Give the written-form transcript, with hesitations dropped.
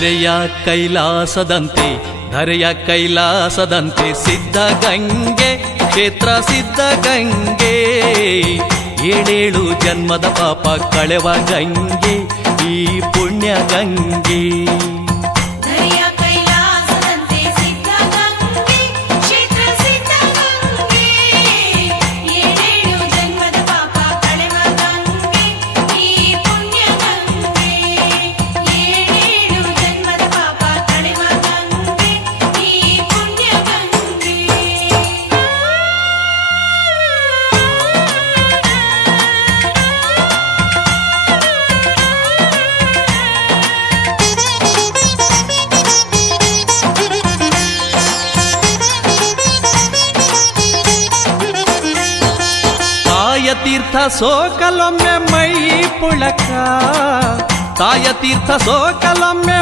ಧರೆಯ ಕೈಲಾಸದಂತೆ ಧರೆಯ ಕೈಲಾಸದಂತೆ ಸಿದ್ಧಗಂಗೆ ಕ್ಷೇತ್ರ ಸಿದ್ಧಗಂಗೆ ಏಳೇಳು ಜನ್ಮದ ಪಾಪ ಕಳೆವ ಗಂಗೆ ಈ ಪುಣ್ಯ ಗಂಗೆ ತೀರ್ಥ ಸೋಕಲೊಮ್ಮೆ ಮೈ ಪುಳಕ ತಾಯ ತೀರ್ಥ ಸೋಕಲೊಮ್ಮೆ